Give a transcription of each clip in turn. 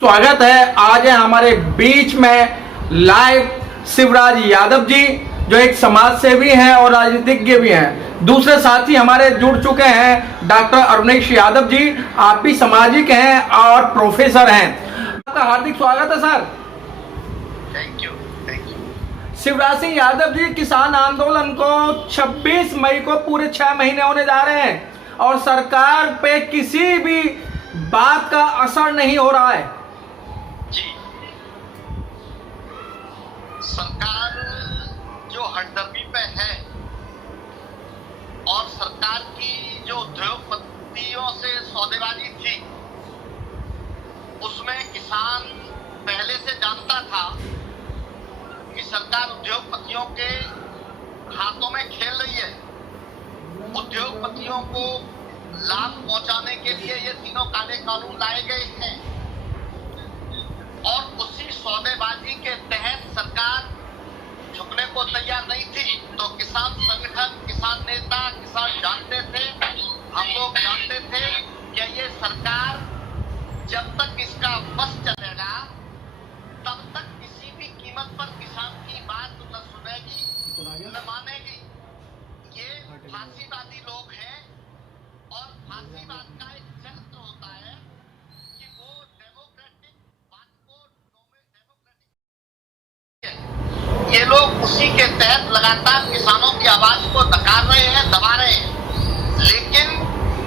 स्वागत है। आज है हमारे बीच में लाइव शिवराज यादव जी, जो एक समाज सेवी हैं और राजनीतिज्ञ भी हैं। दूसरे साथी हमारे जुड़ चुके हैं, डॉक्टर अरुणेश यादव जी। आप भी सामाजिक हैं और प्रोफेसर हैं। आपका हार्दिक स्वागत है sir. Thank you. Shivraj Singh Yadav ji, किसान आंदोलन को 26 मई को पूरे 6 महीने होने जा रहे हैं और सरकार पे किसी भी बात का असर नहीं हो रहा है। जी, सरकार जो हड़दर्मी पे है और सरकार की जो उद्योगपतियों से सौदेबाजी थी, उसमें किसान पहले से जानता था कि सरकार उद्योगपतियों के हाथों में खेल रही है। उद्योगपतियों को लाभ पहुंचाने के लिए ये तीनों काले कानून लाए गए हैं और उसी सौदेबाजी के तहत सरकार झुकने को तैयार नहीं थी। तो किसान संगठन, किसान नेता, किसान जानते थे, हम लोग जानते थे कि ये सरकार जब तक इसका बस चलेगा तब तक किसी भी कीमत पर किसान की बात न सुनेगी न मानेगी। ये फांसीवादी लोग हैं और फांसीवाद का एक चरित्र होता है कि वो डेमोक्रेटिक बात को डेमोक्रेटिक, ये लोग उसी के तहत लगातार किसानों की आवाज को नकार रहे हैं, दबा रहे हैं। लेकिन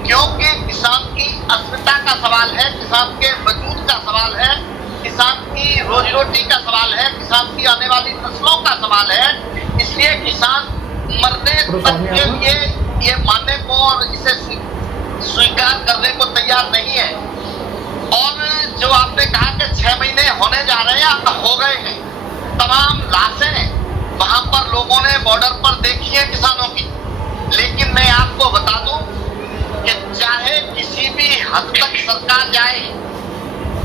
क्योंकि किसान की अस्मिता का सवाल है, किसान के वजूद का सवाल है, किसान की रोजी रोटी का सवाल है, किसान की आने वाली नस्लों का सवाल है, इसलिए किसान मरने तक के लिए ये मानने को और इसे स्वीकार करने को तैयार नहीं है। और जो आपने कहा कि 6 महीने होने जा रहे हैं, हो गए हैं। तमाम लाशें वहां पर लोगों ने बॉर्डर पर देखी है किसानों की। लेकिन मैं आपको बता दूं कि चाहे किसी भी हद तक सरकार जाए,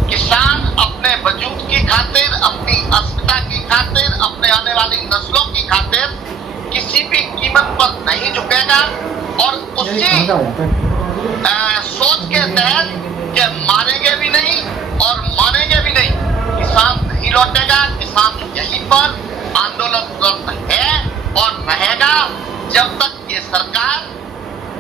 किसान अपने वजूद की खातिर, अपनी अस्मिता की खातिर, अपने आने वाली नस्लों की खातिर किसी भी कीमत पर नहीं झुकेगा और उसी सोच के तहत कि मारेंगे भी नहीं और मानेंगे भी नहीं, किसान नहीं लौटेगा। किसान यहीं पर आंदोलनरत है और रहेगा जब तक ये सरकार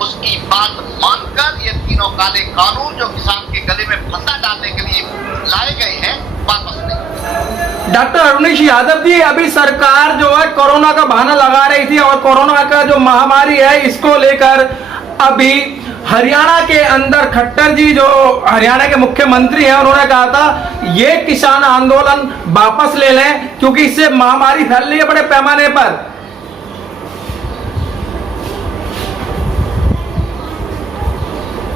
उसकी बात मानकर ये तीनों काले कानून जो किसान के गले में फंसा डालने के लिए लाए गए हैं, वापस नहीं। डॉक्टर अरुणेश यादव जी, अभी सरकार जो है कोरोना का बहाना लगा रही थी और कोरोना का जो महामारी है इसको लेकर अभी हरियाणा के अंदर खट्टर जी, जो हरियाणा के मुख्यमंत्री हैं, उन्होंने कहा था ये किसान आंदोलन वापस ले लें क्योंकि इससे महामारी फैल रही है बड़े पैमाने पर।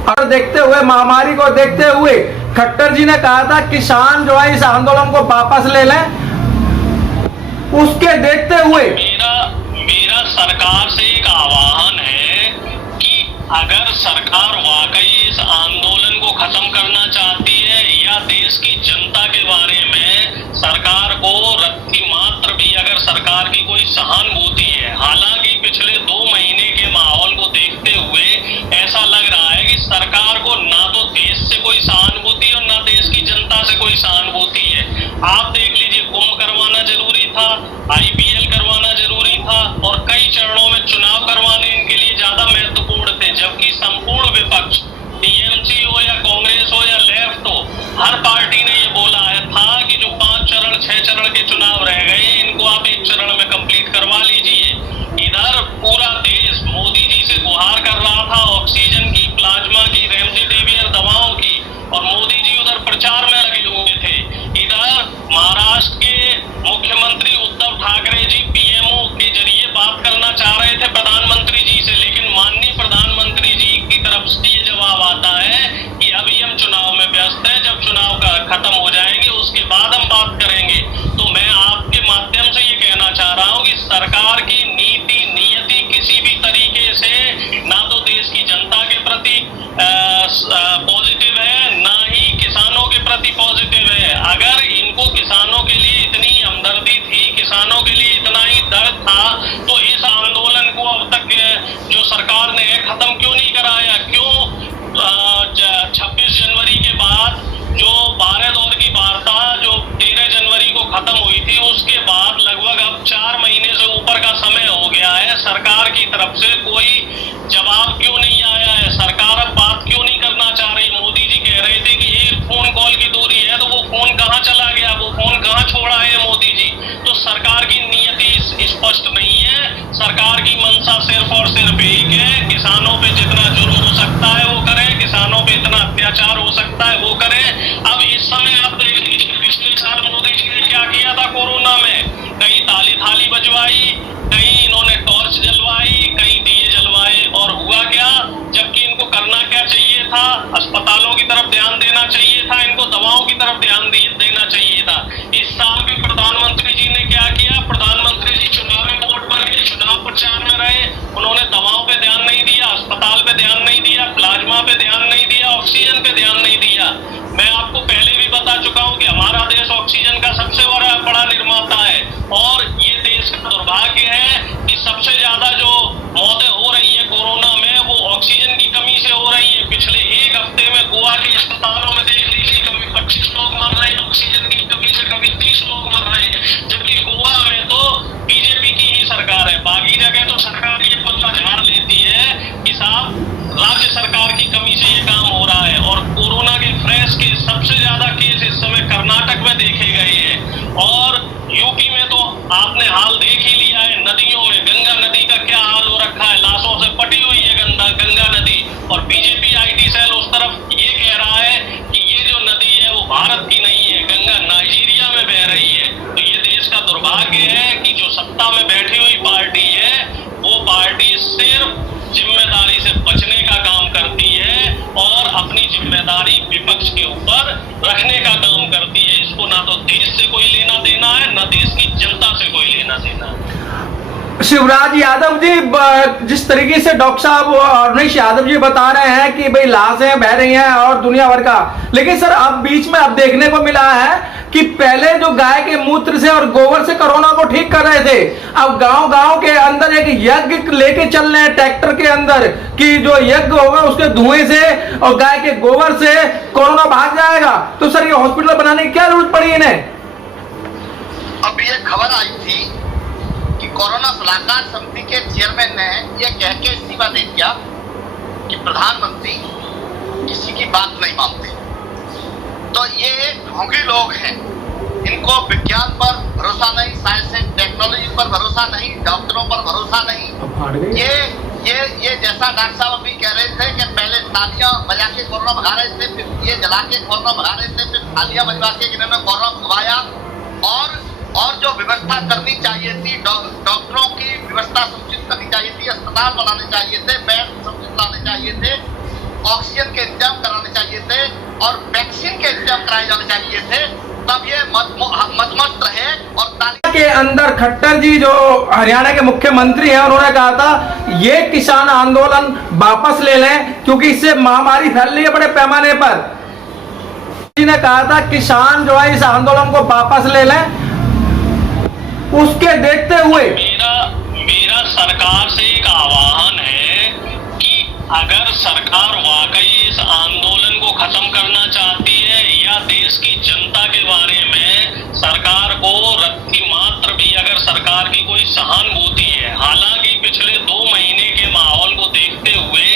और देखते हुए, महामारी को देखते हुए खट्टर जी ने कहा था किसान जो है इस आंदोलन को वापस ले लें। उसके देखते हुए मेरा सरकार से एक आह्वान है कि अगर सरकार वाकई इस आंदोलन को खत्म करना चाहती है या देश की जनता के बारे में सरकार को रत्ती मात्र भी अगर सरकार की कोई सहानुभूति है, हालांकि पिछले 2 महीने के माहौल को देखते हुए ऐसा लग रहा है कि सरकार को ना तो देश से कोई सहानुभूति और ना देश की जनता से कोई सहानुभूति है। आप देख लीजिए, कुंभ करवाना जरूरी था, IPL करवाना जरूरी था और कई चरणों में चुनाव करवाने इनके लिए ज्यादा महत्वपूर्ण थे, जबकि संपूर्ण विपक्ष, टीएमसी हो या कांग्रेस हो या लेफ्ट हो, हर पार्टी ने ये बोला था कि जो 5 चरण 6 चरण के चुनाव रह गए इनको आप 1 चरण में कंप्लीट करवा लीजिए। इधर पूरा देश मोदी जी से गुहार कर रहा था ऑक्सीजन की, प्लाज्मा की, रेमडेसिविर दवाओं की, और मोदी जी उधर प्रचार में लगे हुए थे। इधर महाराष्ट्र के मुख्यमंत्री उद्धव ठाकरे जी पीएमओ के जरिए बात करना चाह रहे थे प्रधानमंत्री जी से, लेकिन माननीय प्रधानमंत्री जी की तरफ से ये जवाब आता है कि अभी हम चुनाव में व्यस्त हैं, जब चुनाव का खत्म हो जाएंगे उसके बाद हम बात करेंगे। तो मैं आपके माध्यम से ये कहना चाह रहा हूँ कि सरकार की नीति नियति किसी भी तरीके से ना तो देश की जनता के प्रति पॉजिटिव है, ना ही किसानों के प्रति पॉजिटिव है। अगर इनको किसानों के लिए इतनी हमदर्दी थी, किसानों के लिए इतना ही दर्द था, तो इस आंदोलन को अब तक जो सरकार ने खत्म क्यों नहीं कराया? क्यों 26 जनवरी के बाद जो 12 दौर की बात फोन कहाँ छोड़ा है मोदी जी। तो सरकार की नीयति स्पष्ट नहीं है। सरकार की मंशा सिर्फ और सिर्फ एक है, किसानों पे जितना जुर्म हो सकता है वो करें, किसानों पे इतना अत्याचार हो सकता है वो करें। अब इस समय आप देख लीजिए, पिछले साल मोदी जी ने क्या किया था कोरोना में, कहीं ताली थाली बजवाई, कहीं इन्होंने टॉर्च जलवाई, कहीं दिए जलवाए, और हुआ क्या, जबकि इनको करना क्या चाहिए था, अस्पतालों की तरफ ध्यान देना चाहिए था, इनको दवाओं की तरफ ध्यान देना चाहिए था। इस साल भी प्रधानमंत्री जी ने क्या किया, प्रधानमंत्री जी चुनावी मोड पर गए, चुनाव प्रचार में रहे, उन्होंने दवाओं पे ध्यान नहीं दिया, अस्पताल पे ध्यान नहीं दिया, प्लाज्मा पे ध्यान नहीं दिया, ऑक्सीजन पे ध्यान नहीं दिया। मैं आपको पहले भी बता चुका हूं कि हमारा देश ऑक्सीजन का सबसे बड़ा निर्माता है, और ये देश का दुर्भाग्य है कि सबसे ज्यादा जो मौतें हो रही है कोरोना में वो ऑक्सीजन की कमी से हो रही है। पिछले एक हफ्ते में गोवा के अस्पतालों में देख लीजिए, कभी 25 लोग मर रहे हैं ऑक्सीजन की कमी से, कभी 30 लोग मर रहे हैं, जबकि गोवा में तो बीजेपी की ही सरकार है। बाकी जगह तो सरकार ये पल्ला झाड़ लेती है कि साहब राज्य सरकार की कमी से ये काम हो रहा है। और कोरोना के फ्रेश के सबसे ज्यादा केस इस समय कर्नाटक में देखे गए हैं, और यूपी में तो आपने हाल देख ही लिया है, नदियों में गंगा नदी का क्या हाल हो रखा है, लाशों से पटी हुई है गंगा नदी। और बीजेपी आईटी सेल उस तरफ ये कह रहा है कि ये जो नदी है वो भारत की नहीं है, गंगा नाइजीरिया में बह रही है। तो ये देश का दुर्भाग्य है कि जो सत्ता में बैठी हुई पार्टी है वो पार्टी सिर्फ जिम्मेदारी से बचने का काम करती है और अपनी जिम्मेदारी विपक्ष के ऊपर रखने का काम करती है। इसको ना तो देश से कोई लेना देना है, ना देश की जनता से कोई लेना देना है। शिवराज यादव जी, जिस तरीके से डॉक्टर साहब अवनीश यादव जी बता रहे हैं कि भाई लाशें बह रही हैं और दुनिया भर का, लेकिन सर अब बीच में अब देखने को मिला है कि पहले जो गाय के मूत्र से और गोबर से कोरोना को ठीक कर रहे थे, अब गांव-गांव के अंदर एक यज्ञ लेके चल रहे हैं ट्रैक्टर के अंदर कि जो यज्ञ होगा उसके धुएं से और गाय के गोबर से कोरोना भाग जाएगा। तो सर ये हॉस्पिटल बनाने की क्या जरूरत पड़ी इन्हें? अब ये खबर आई थी कि कोरोना सलाहकार समिति के चेयरमैन ने यह कह के इस्तीफा दे दिया कि प्रधानमंत्री किसी की बात नहीं मानते। तो ये ढोंगी लोग हैं, इनको विज्ञान पर भरोसा नहीं, साइंस एंड टेक्नोलॉजी पर भरोसा नहीं, डॉक्टरों पर भरोसा नहीं। ये जैसा डॉक्टर साहब अभी कह रहे थे कि पहले तालियां बजा के कोरोना भगा रहे थे, फिर ये जला के कोरोना भगा रहे थे, फिर तालियां बजवा के इन्होंने कोरोना भगवाया। और जो व्यवस्था करनी चाहिए थी, डॉक्टरों की व्यवस्था समुचित करनी चाहिए थी, अस्पताल बनाने चाहिए थे, बेड समुचित लाने चाहिए थे, ऑक्सीजन के इंतजाम कराने चाहिए थे और वैक्सीन के इंतजाम कराए जाने चाहिए थे, तब ये मत रहे। और के अंदर खट्टर जी जो हरियाणा के मुख्यमंत्री हैं, उन्होंने कहा था ये किसान आंदोलन वापस ले लें क्योंकि इससे महामारी फैल रही है बड़े पैमाने पर। जी ने कहा था किसान जो है इस आंदोलन को वापस ले लें। उसके देखते हुए मेरा सरकार से एक आह्वान है कि अगर सरकार वाकई इस आंदोलन को खत्म करना चाहती है या देश की जनता के बारे में सरकार को रत्ती मात्र भी अगर सरकार की कोई सहानुभूति है, हालांकि पिछले 2 महीने के माहौल को देखते हुए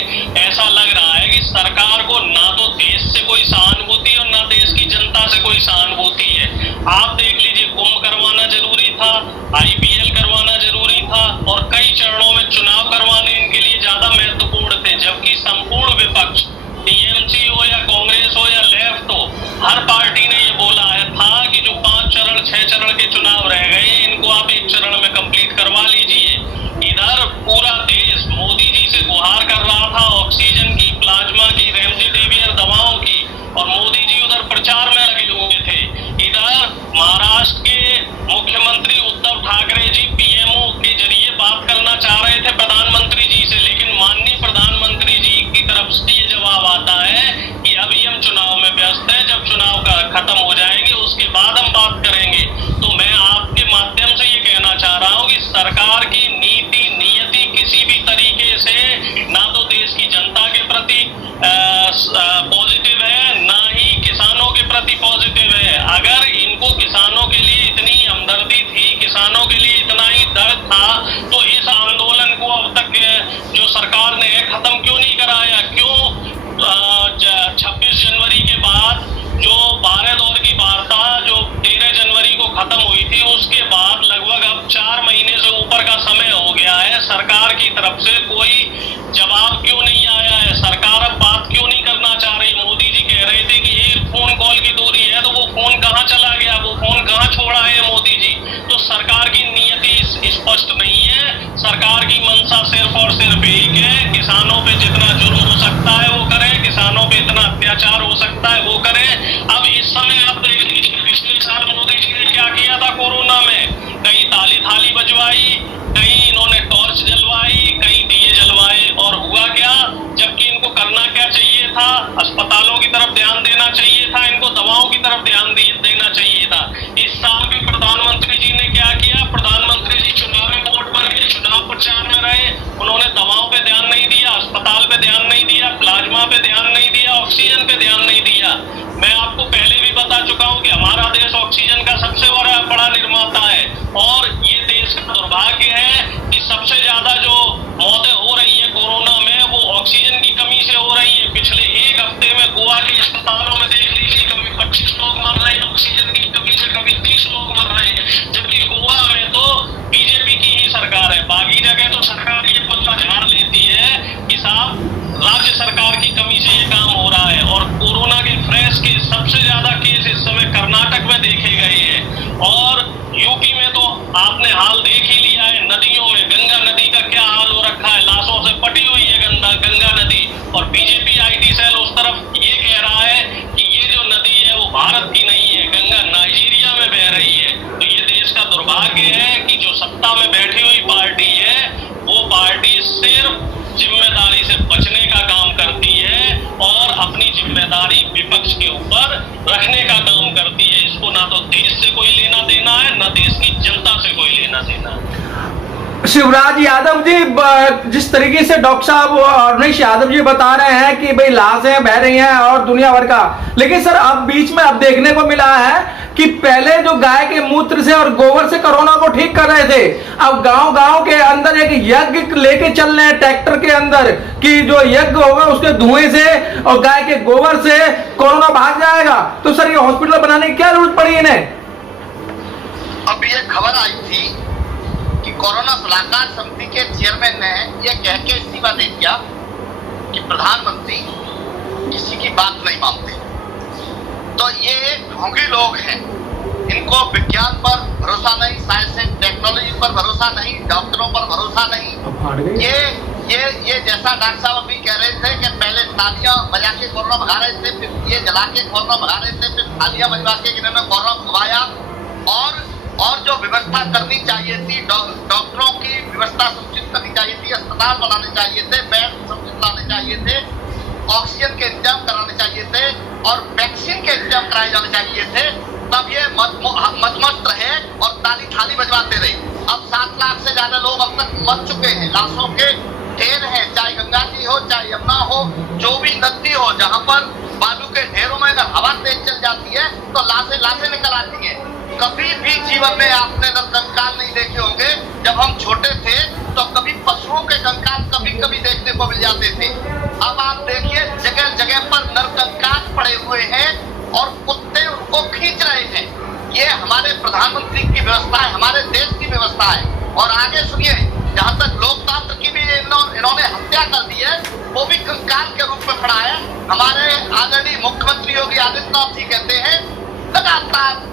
ऐसा लग रहा है कि सरकार को ना तो देश से कोई सहानुभूति और ना देश की जनता से कोई सहानुभूति है। आप देख लीजिए, कुंभ करवाना जरूरी था, IPL करवाना जरूरी था और कई चरणों में चुनाव करवाने इनके लिए ज्यादा महत्वपूर्ण थे, जबकि संपूर्ण विपक्ष TMC हो या कांग्रेस हो या लेफ्ट हो, हर पार्टी ने ये बोला है था कि जो 5 चरण 6 चरण के चुनाव रह गए इनको आप 1 चरण में कंप्लीट करवा लीजिए। इधर पूरा देश मोदी जी से गुहार कर रहा था ऑक्सीजन की, प्लाज्मा की, रेमडेसिविर दवाओं की, और मोदी जी उधर प्रचार में लगे हुए थे। इधर महाराष्ट्र के मुख्यमंत्री उद्धव ठाकरे जी PMO के जरिए बात करना चाह रहे थे प्रधानमंत्री जी से, लेकिन माननीय प्रधानमंत्री जी की तरफ से ये जवाब आता है कि अभी हम चुनाव में व्यस्त हैं, जब चुनाव का खत्म हो जाएंगे उसके बाद हम बात करेंगे। तो मैं आपके माध्यम से ये कहना चाह रहा हूँ कि सरकार की नीति नियति किसी भी तरीके से ना तो देश की जनता के प्रति पॉजिटिव है, ना ही किसानों के प्रति पॉजिटिव है। अगर इनको किसानों के लिए इतनी हमदर्दी थी, किसानों के लिए इतना ही दर्द था, तो इस आंदोलन को अब तक जो सरकार ने खत्म क्यों नहीं कराया? क्यों 26 जनवरी के बाद जो 12 दौर की वार्ता जो 13 जनवरी स्पष्ट नहीं है। सरकार की मंशा सिर्फ और सिर्फ एक है, किसानों पे जितना जुर्म हो सकता है वो करें, किसानों पे इतना अत्याचार हो सकता है वो करें। अब इस समय आप देख लीजिए, पिछले साल मोदी जी ने क्या किया था कोरोना में, कहीं ताली थाली बजवाई, कहीं इन्होंने टॉर्च जलवाई, कहीं दिए जलवाए, और हुआ क्या, जबकि इनको करना क्या चाहिए था, अस्पतालों की तरफ ध्यान देना चाहिए था, इनको दवाओं की तरफ ध्यान देना चाहिए था। इस साल भी प्रधानमंत्री जी ने क्या किया, प्रधानमंत्री जी चुनावी मोड पर गए, चुनाव प्रचार में रहे, उन्होंने दवाओं पे ध्यान नहीं दिया, अस्पताल पे ध्यान नहीं दिया, प्लाज्मा पे ध्यान नहीं दिया, ऑक्सीजन पे ध्यान नहीं दिया। मैं आपको पहले भी बता चुका हूं कि हमारा देश ऑक्सीजन का सबसे बड़ा निर्माता है, और ये देश का दुर्भाग्य है कि सबसे ज्यादा जो मौतें हो रही है कोरोना में वो ऑक्सीजन की कमी से हो रही है। पिछले एक हफ्ते में गोवा के अस्पतालों में देख लीजिए, कभी 25 लोग मर रहे हैं ऑक्सीजन की कमी से, कभी 30 लोग मर रहे हैं, जबकि गोवा में तो बीजेपी की ही सरकार है। बाकी जगह तो सरकार ये पत्ता झाड़ लेती है कि साहब राज्य सरकार की कमी से ये काम हो रहा है। और कोरोना के फ्रेश केस, सबसे ज्यादा केस इस समय कर्नाटक में देखे गए हैं, और यूपी में तो आपने हाल देख ही लिया है, नदियों में गंगा नदी का क्या हाल हो रखा है, लाशों से पटी हुई है गंगा नदी। और बीजेपी आईटी सेल उस तरफ ये कह रहा है कि ये जो नदी है वो भारत की नहीं है, गंगा नाइजीरिया में बह रही है। तो ये देश का दुर्भाग्य है कि जो सत्ता में बैठी हुई पार्टी है वो पार्टी सिर्फ जिम्मेदारी से बचने का काम करती है और अपनी जिम्मेदारी विपक्ष के ऊपर रखने का काम करती है। इसको ना तो देश से कोई लेना देना है, ना देश की जनता से कोई लेना देना है। शिवराज यादव जी, जिस तरीके से डॉक्टर साहब अवनीश यादव जी बता रहे हैं कि भाई लाशें बह रही हैं और दुनिया भर का, लेकिन सर अब बीच में अब देखने को मिला है कि पहले जो गाय के मूत्र से और गोबर से कोरोना को ठीक कर रहे थे, अब गांव-गांव के अंदर एक यज्ञ लेके चल रहे हैं ट्रैक्टर के अंदर कि जो यज्ञ होगा उसके धुएं से और गाय के गोबर से कोरोना भाग जाएगा। तो सर ये हॉस्पिटल बनाने की क्या जरूरत पड़ी इन्हें? अब ये खबर आई थी कि कोरोना सलाहकार समिति के चेयरमैन ने ये कह के इस्तीफा दे दिया कि प्रधानमंत्री किसी की बात नहीं मानते। तो ये ढोंगी लोग हैं, इनको विज्ञान पर भरोसा नहीं, साइंस एंड टेक्नोलॉजी पर भरोसा नहीं, डॉक्टरों पर भरोसा नहीं। ये जैसा डॉक्टर साहब अभी कह रहे थे कि पहले तालियां बजा के कोरोना भगा रहे थे, फिर ये जला के कोरोना भगा रहे थे, फिर तालियां बजवा के इन्होंने कोरोना भगवाया। और जो व्यवस्था करनी चाहिए थी, डॉक्टरों की व्यवस्था समुचित करनी चाहिए थी, अस्पताल बनाने चाहिए थे, बेड समुचित लाने चाहिए थे, ऑक्सीजन के इंतजाम कराने चाहिए थे और वैक्सीन के इंतजाम कराए जाने चाहिए थे, तब ये मत रहे और ताली थाली बजवाते रहे। अब 7 लाख से ज्यादा लोग अब तक मर चुके हैं, लाशों के ढेर हैं, चाहे गंगा जी हो, चाहे यमुना हो, जो भी नदी हो, जहाँ पर बालू के ढेरों में अगर हवा तेज चल जाती है तो लाशें निकल आती है। कभी भी जीवन में आपने नरकंकाल नहीं देखे होंगे। जब हम छोटे थे तो कभी पशुओं के कंकाल कभी देखने को मिल जाते थे। अब आप देखिए जगह जगह पर नरकंकाल पड़े हुए हैं और कुत्ते उनको खींच रहे हैं। ये हमारे प्रधानमंत्री की व्यवस्था है, हमारे देश की व्यवस्था है। और आगे सुनिए, जहाँ तक लोकतंत्र की भी इन्होंने हत्या कर दी है, वो भी कंकाल के रूप में पड़ा है। हमारे आदरणीय मुख्यमंत्री योगी आदित्यनाथ जी कहते हैं लगातार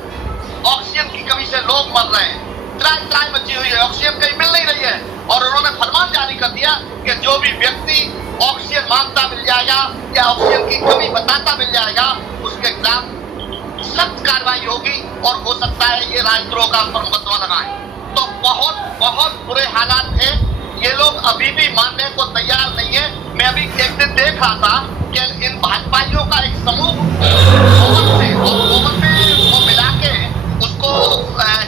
ऑक्सीजन की कमी से लोग मर रहे हैं, त्राई मची हुई है, ऑक्सीजन कहीं मिल नहीं रही है। और उन्होंने फरमान जारी कर दिया कि जो भी व्यक्ति ऑक्सीजन मांगता मिल जाएगा या ऑक्सीजन की कमी बताता मिल जाएगा, उसके खिलाफ सख्त कार्रवाई होगी और हो सकता है ये राजद्रोह का मुकदमा लगाए। तो बहुत बुरे हालात थे। ये लोग अभी भी मानने को तैयार नहीं है। मैं अभी एक दिन देख रहा था कि इन भाजपाइयों का एक समूह गोबर में वो मिला के उसको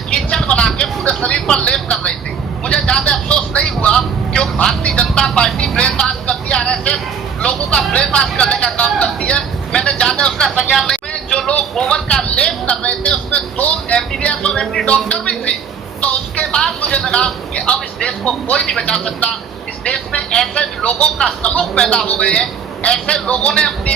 कीचड़ बना के पूरे शरीर पर लेप कर रहे थे। मुझे ज्यादा अफसोस नहीं हुआ क्योंकि Bharatiya Janata party brain wash करती है, RSS लोगों का ब्रेन वॉश करने का काम करती है। मैंने ज्यादा उसका संज्ञान नहीं। जो लोग गोबर का लेप कर रहे थे उसमें 2 MBBS और MD डॉक्टर भी थे। तो उसके बाद मुझे लगा कि अब इस देश को कोई नहीं बचा सकता। इस देश में ऐसे लोगों का समूह पैदा हो गए हैं, ऐसे लोगों ने अपनी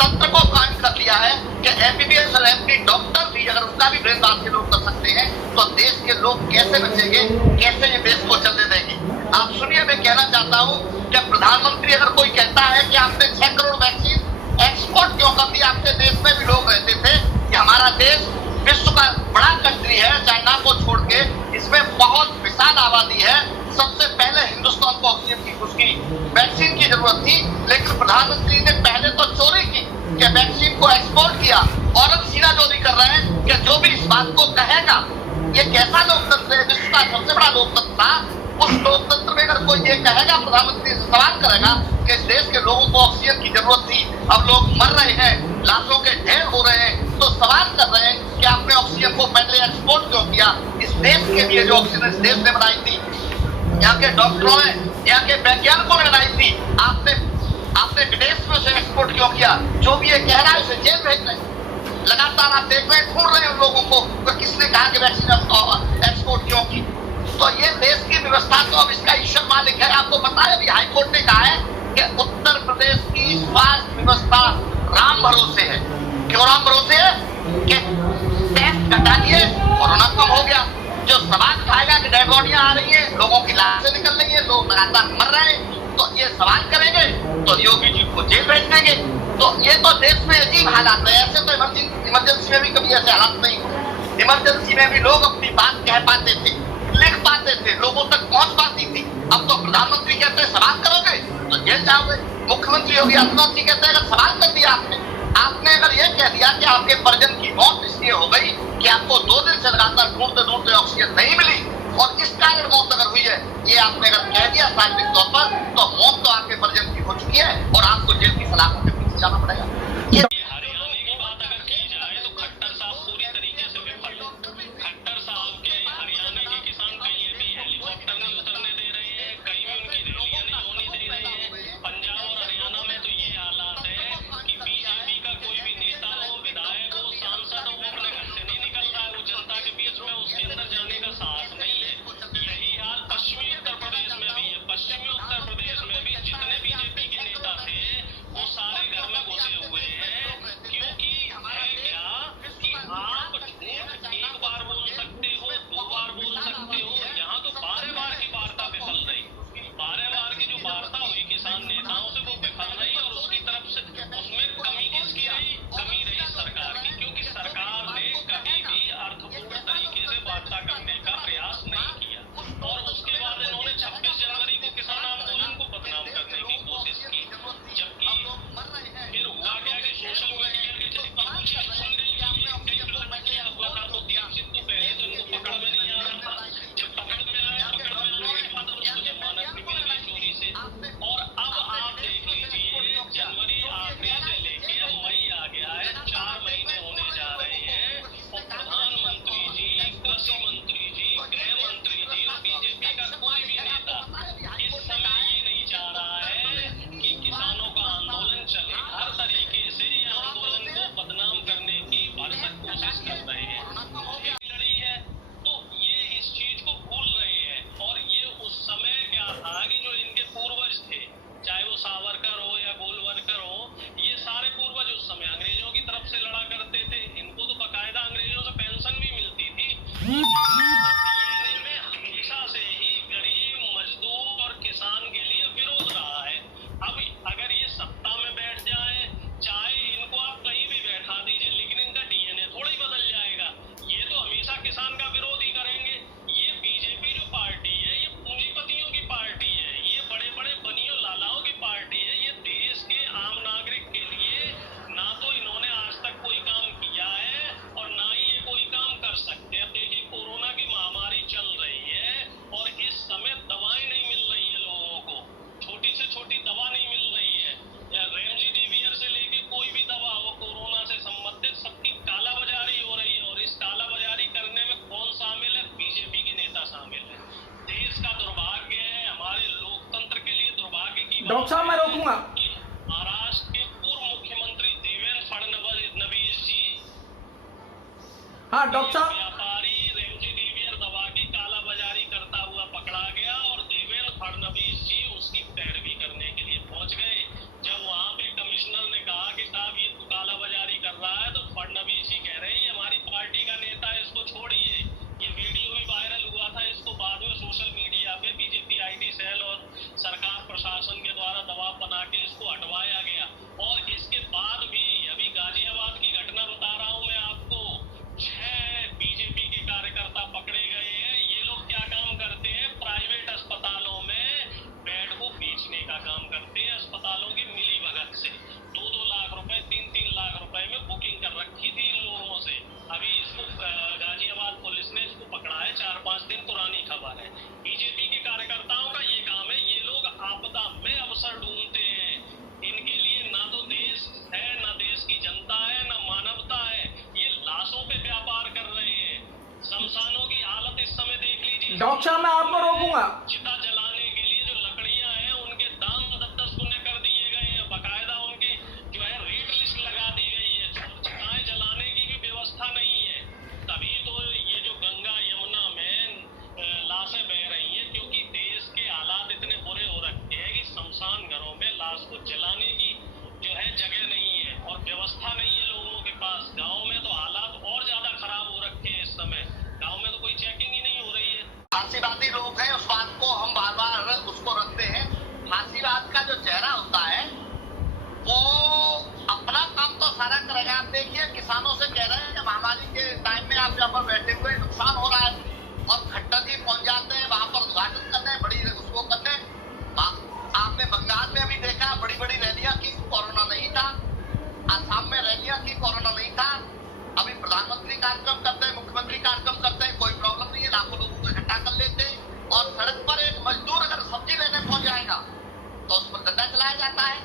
तंत्र को कायम कर लिया है कि MBBS और MD डॉक्टर भी अगर उसका भी ब्रेन वॉश के लोग कर सकते हैं तो देश के लोग कैसे बचेंगे, कैसे ये देश को चलने देंगे। आप सुनिए, मैं कहना चाहता हूँ कि प्रधानमंत्री अगर कोई कहता है कि आपने 6 करोड़ वैक्सीन एक्सपोर्ट क्यों कर दी, आपके देश में भी लोग रहते थे कि हमारा देश विश्व का बड़ा कंट्री है, चाइना को छोड़ के इसमें बहुत विशाल विशाल आबादी है, सबसे पहले हिंदुस्तान को ऑक्सीजन की उसकी वैक्सीन की जरूरत थी, लेकिन प्रधानमंत्री ने पहले तो चोरी की कि वैक्सीन को एक्सपोर्ट किया, और अब सीना चोरी कर रहे हैं कि जो भी इस बात को कहेगा, ये कैसा लोकतंत्र है? विश्व का सबसे बड़ा लोकतंत्र था, उस लोकतंत्र में अगर कोई ये कहेगा, प्रधानमंत्री से सवाल करेगा कि इस देश के लोगों को ऑक्सीजन की जरूरत थी, अब लोग मर रहे हैं, लाशों के ढेर हो रहे हैं, तो सवाल कर रहे हैं कि आपने ऑक्सीजन को पहले एक्सपोर्ट क्यों किया? इस देश के लिए जो ऑक्सीजन इस देश ने बनाई थी, यहाँ के डॉक्टरों ने, यहाँ के वैज्ञानिकों ने बनाई थी, आपने विदेश में उसे एक्सपोर्ट क्यों किया? जो भी ये कह रहा है उसे जेल भेज रहे हैं। लगातार आप देख रहे हैं, ढूंढ रहे हैं उन लोगों को कि किसने कहा कि वैक्सीन एक्सपोर्ट क्यों की। तो ये देश की व्यवस्था, तो अब इसका ईश्वर मालिक है। आपको पता है, अभी हाईकोर्ट ने कहा है कि उत्तर प्रदेश की स्वास्थ्य व्यवस्था राम भरोसे है। क्यों राम भरोसे है? कि टेस्ट घटा दिए, कोरोना कम हो गया। जो सवाल उठाएगा कि डेड बॉडियां आ रही है, लोगों की लाशें निकल रही है, लोग लगातार मर रहे हैं, तो ये सवाल करेंगे तो योगी जी को जेल भेज देंगे। तो ये तो देश में अजीब हालात है। ऐसे तो इमरजेंसी में भी कभी ऐसे हालात नहीं हुए। इमरजेंसी में भी लोग अपनी बात कह पाते थे, लिख पाते थे, लोगों तक पहुंच पाती थी। अब तो प्रधानमंत्री कहते हैं सवाल करोगे तो जेल जाओगे। मुख्यमंत्री योगी आदित्यनाथ जी कहते हैं अगर सवाल कर दिया आपने अगर ये कह दिया कि आपके परिजन की मौत इसलिए हो गई कि आपको 2 दिन से लगातार ढूंढते ढूंढते ऑक्सीजन नहीं मिली और इस कारण मौत अगर हुई है, ये आपने अगर कह दिया सार्वजनिक तौर पर, तो मौत तो आपके परिजन की हो चुकी है और आपको जेल की सलाखों के पीछे जाना पड़ेगा। हरियाणा की बात अगर की जाए तो खट्टर साहब पूरी तरीके से विफल है। खट्टर साहब के हरियाणा के किसान कहीं भी हेलीकॉप्टर नहीं उतरने दे रहे हैं, कहीं भी उनकी रैलियां नहीं होने दे रही है। पंजाब और हरियाणा में तो ये हालात है कि बीजेपी का कोई भी नेता हो, विधायक हो, सांसद हो, वो अपने घर से नहीं निकल रहा है, वो जनता के बीच में उसके अंदर जाने का साहस नहीं है। यही हाल पश्चिमी उत्तर प्रदेश में भी है। पश्चिमी उत्तर प्रदेश में भी जितने बीजेपी के नेता थे वो सारे घर में घुसे हुए हैं, क्योंकि है क्या कि आप झूठ एक बार बोल सकते हो, 2 बार बोल सकते हो, यहाँ तो 12 बार की वार्ता विफल रही। 12 बार की जो वार्ता हुई किसान नेताओं से वो विफल रही, और उसकी तरफ से उसमें कमी किसकी रही? कमी रही सरकार की, क्योंकि सरकार ने कभी भी अर्थपूर्ण तरीके से वार्ता करने का प्रयास नहीं किया। और उसके बाद इन्होंने 26 जनवरी को किसान आंदोलन को बदनाम करने की कोशिश की, जबकि फिर हुआ क्या कि सोशल मीडिया के जरिए कुछ सुन रही हुआ था, तो दीक्षित को पहले तो इनको पकड़ में नहीं आ रहा था। जब पकड़ में आने के बाद उसको जमानत भी मिल गई चोरी से। और अब आप देख लीजिए, जनवरी आखिरी से लेके अब मई आ गया है, 4 महीने होने जा रहे हैं, और प्रधानमंत्री जी, कृषि मंत्री जी, गृह मंत्री जी और बीजेपी का कोई भी नेता इस समय ये नहीं चाह रहा है कि किसानों का आंदोलन चले। हर तरीके से ये आंदोलन को बदनाम करने की भरसक कोशिश कर रहे हैं। लड़ी है तो ये इस चीज को भूल रहे हैं। और ये उस समय क्या था कि जो इनके पूर्वज थे, चाहे वो सावरकर हो या गोलवलकर हो, ये सारे पूर्वज उस समय अंग्रेजों की तरफ से लड़ा करते थे। इनको तो बाकायदा अंग्रेजों से पेंशन भी मिलती थी। डीएनए में हमेशा से ही गरीब, मजदूर और किसान के लिए विरोध रहा है। अब अगर ये सत्ता में बैठ जाए, चाहे इनको आप कहीं भी बैठा दीजिए, लेकिन इनका डीएनए थोड़ा ही बदल जाएगा। ये तो हमेशा किसान का विरोध ही करेंगे। ये बीजेपी जो पार्टी है, ये पूंजीपतियों की पार्टी है, ये बड़े बड़े बनियों लालाओं की पार्टी है। ये देश के आम नागरिक के लिए ना तो इन्होंने आज तक कोई काम किया है और ना ही ये कोई काम कर सकते हैं। अब देखिए, कोरोना की महामारी चल रही है और इस समय दवाएं नहीं मिल रही है लोगों को, छोटी से छोटी दवा नहीं मिल रही है। रेमडेसिविर से लेके कोई भी दवा हो कोरोना से संबंधित, सबकी कालाबाजारी हो रही है। और इस कालाबाजारी करने में कौन शामिल है? बीजेपी के नेता शामिल है। देश का दुर्भाग्य है, हमारे लोकतंत्र के लिए दुर्भाग्य की। डॉक्टर साहब मैं रोकूंगा। महाराष्ट्र के पूर्व मुख्यमंत्री देवेंद्र फडणवीस जी, हाँ डॉक्टर साहब, व्यापारी रेमडेसिविर दवा की कालाबाजारी करता हुआ पकड़ा गया और देवेंद्र फडणवीस जी उसकी पैरवी करने के लिए पहुंच गए। जब वहां पे कमिश्नर ने कहा कि साहब ये तो कालाबाजारी कर रहा है, तो फडणवीस जी कह रहे हैं ये हमारी पार्टी का नेता है, इसको छोड़िए। ये वीडियो भी वायरल हुआ था, इसको बाद में सोशल मीडिया पे बीजेपी आईटी सेल और सरकार प्रशासन के द्वारा दबाव बना के इसको हटवाया गया। और इसके बाद भी अभी गाजियाबाद की घटना बता रहा हूं मैं आपको, 6 बीजेपी डॉक्टर साहब मैं आपको रोकूंगा। चिता जलाने के लिए जो लकड़ियां हैं उनके दाम 10-10 गुने कर दिए गए हैं, बकायदा उनकी जो है रेट लिस्ट लगा दी गई है, चिताएं जलाने की भी व्यवस्था नहीं है। तभी तो ये जो गंगा यमुना में लाशें बह रही हैं, क्योंकि देश के हालात इतने बुरे हो रखे हैं कि शमशान घरों में लाश को जलाने की जो है जगह नहीं है और व्यवस्था नहीं है लोगों के पास। गाँव में तो हालात और ज्यादा खराब हो रखे हैं इस समय, गाँव में तो कोई चेकिंग ही नहीं हो रही है। फांसीवादी लोग हैं, उस बात को हम बार बार उसको रखते हैं। फांसीवाद का जो चेहरा होता है वो अपना काम तो सारा करेगा। आप देखिए किसानों से कह रहे हैं महामारी के टाइम में आप जहाँ पर बैठे हुए नुकसान हो रहा है और खट्टर जी पहुंच जाते हैं वहां पर उद्घाटन करने, बड़ी उसको करने। आपने बंगाल में अभी देखा बड़ी बड़ी रैलियां की, कोरोना नहीं था। आसाम में रैलियां की, कोरोना नहीं था। अभी प्रधानमंत्री कार्यक्रम करते हैं, मुख्यमंत्री कार्यक्रम करते हैं, कोई प्रॉब्लम नहीं है, लाखों लोगों को इकट्ठा कर लेते हैं। और सड़क पर एक मजदूर अगर सब्जी लेने पहुंच जाएगा तो उस पर डंडा चलाया जाता है।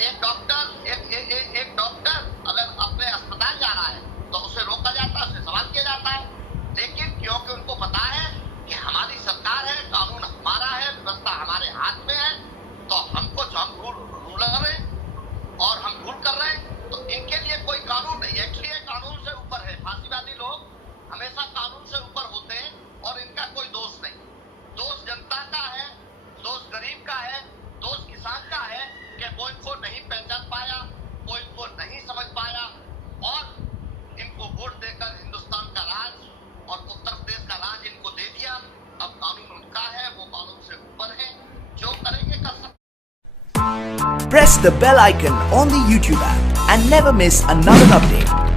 एक डॉक्टर अगर अपने अस्पताल जा रहा है तो उसे रोका जाता है, उससे सवाल किया जाता है। लेकिन क्योंकि उनको पता है कि हमारी सरकार है, कानून हमारा है, व्यवस्था हमारे हाथ में है, तो हमको जो हम रूलर हैं और हम रूल कर रहे हैं, तो इनके लिए कोई कानून नहीं है। एक्चुअली कानून से ऊपर है। फांसीवादी लोग हमेशा कानून से ऊपर होते हैं और इनका कोई दोष नहीं। दोष जनता का है, दोष गरीब का है, दोष किसान का है कि वो इनको नहीं पहचान पाया, वो इनको नहीं समझ पाया और इनको वोट देकर हिंदुस्तान का राज और उत्तर प्रदेश का राज इनको दे दिया। अब कानून उनका है, वो कानून से ऊपर है, जो करेंगे कर सकते। Press the bell icon on the YouTube app and never miss another update.